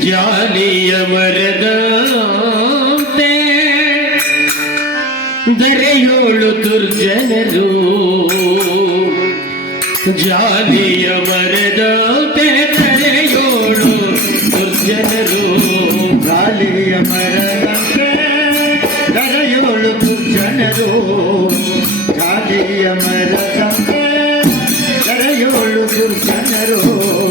ಜಾಲಿಯ ಮರದ ದರೆಯೋಳು ದುರ್ಜನರು. ಜಾಲಿಯ ಮರದ ದರೆಯೋಳು ದುರ್ಜನರು. ಜಾಲಿಯ ಮರದಂತೆ ದರೆಯೋಳು ದುರ್ಜನರು. ಜಾಲಿಯ ಮರದಂತೆ ದರೆಯೋಳು ಜನರು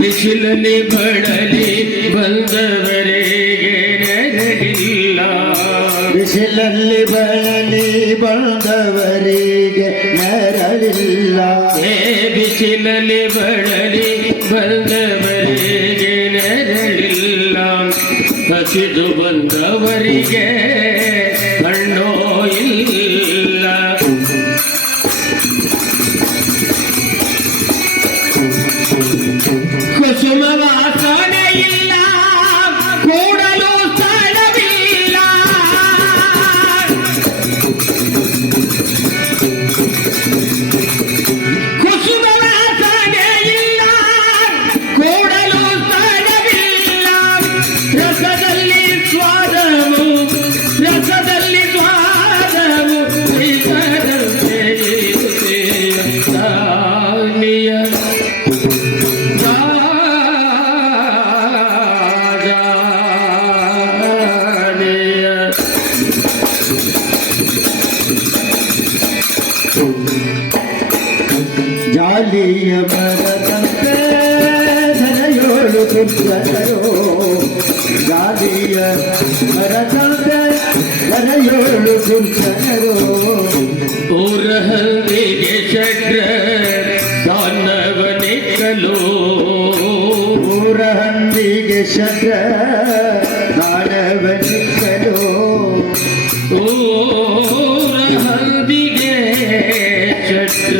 ಬಿಸಿಲಲ್ಲಿ ಬಡಲಿ ಬಂದವರೆಗೆ ನೆರಳಿಲ್ಲ ಬಿಸಿಲಲ್ಲಿ ಬಳಲಿ ಬಂದವರಿಗೆ ನೆರಳಿಲ್ಲ ಏ ಬಿಸಿಲಲ್ಲಿ ಬಡಲಿ ಬಂದವರಿಗೆ ನೆರಳಿಲ್ಲ ಹಸಿದು ಬಂದವರಿಗೆ ಜಾಲಿಯ ಮರದಂತೆ ಧರೆಯೋಳು ಜನರು ಜಾಲಿಯ ಮರದಂತೆ ಧರೆಯೋಳು ಜನರು ಊರಹಂದಿಗೆ ಚಕ್ರ ದಾನವನಿಕ್ಕಲು ಊರ ಹಂದಿಗೆ ಶಕ್ರ ಮಾನವನಿಕ್ಕಲು. ಊರಹಂದಿಗೆ ಚಕ್ರ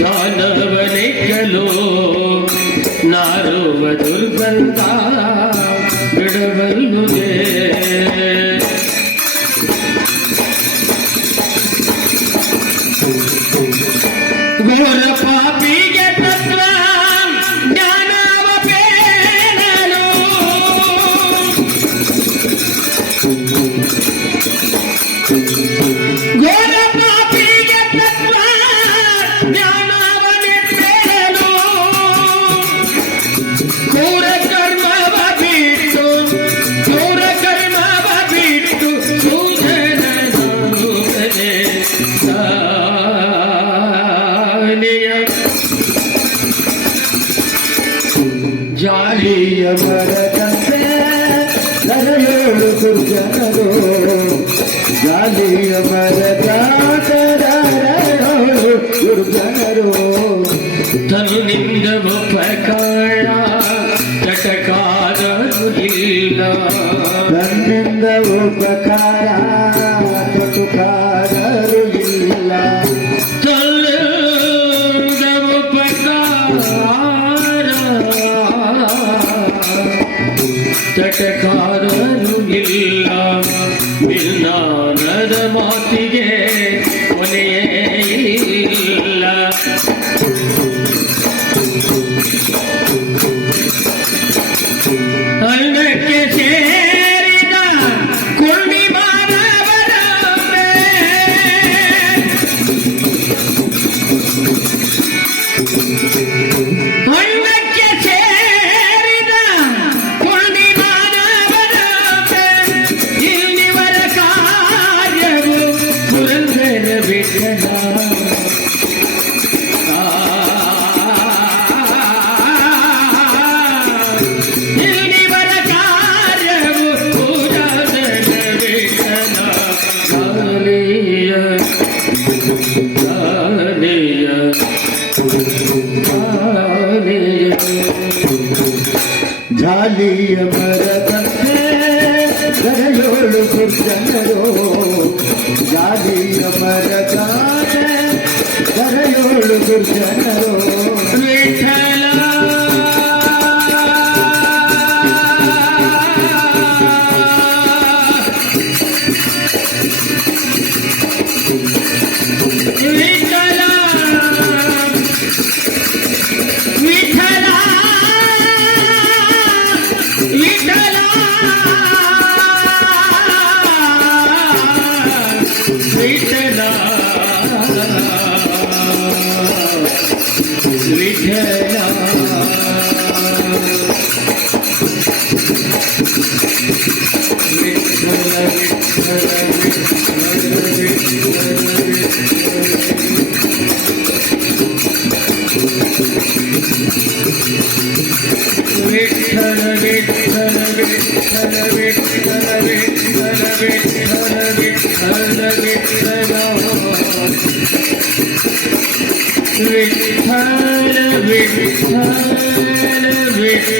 ದಾನವನಿಕ್ಕಲು ನಾರುವ ದುರ್ಗಂಧ గాలియ మరదాతరో తను నింద ఉపకాಳ చಟకారను ఇల్ల తన్నింద ఉపకార చటుకారరు ఇల్ల తన్నింద ఉపకార చటకార ವಿಜ್ಞಾನದ ಮಾತಿಗೆ ಕೊನೆಯೇ ಇಲ್ಲ. ಅಂಗಕ್ಕೆ ಸೇರಿದ ಕುಂಡಿ തീർച്ചയായും Hallelujah.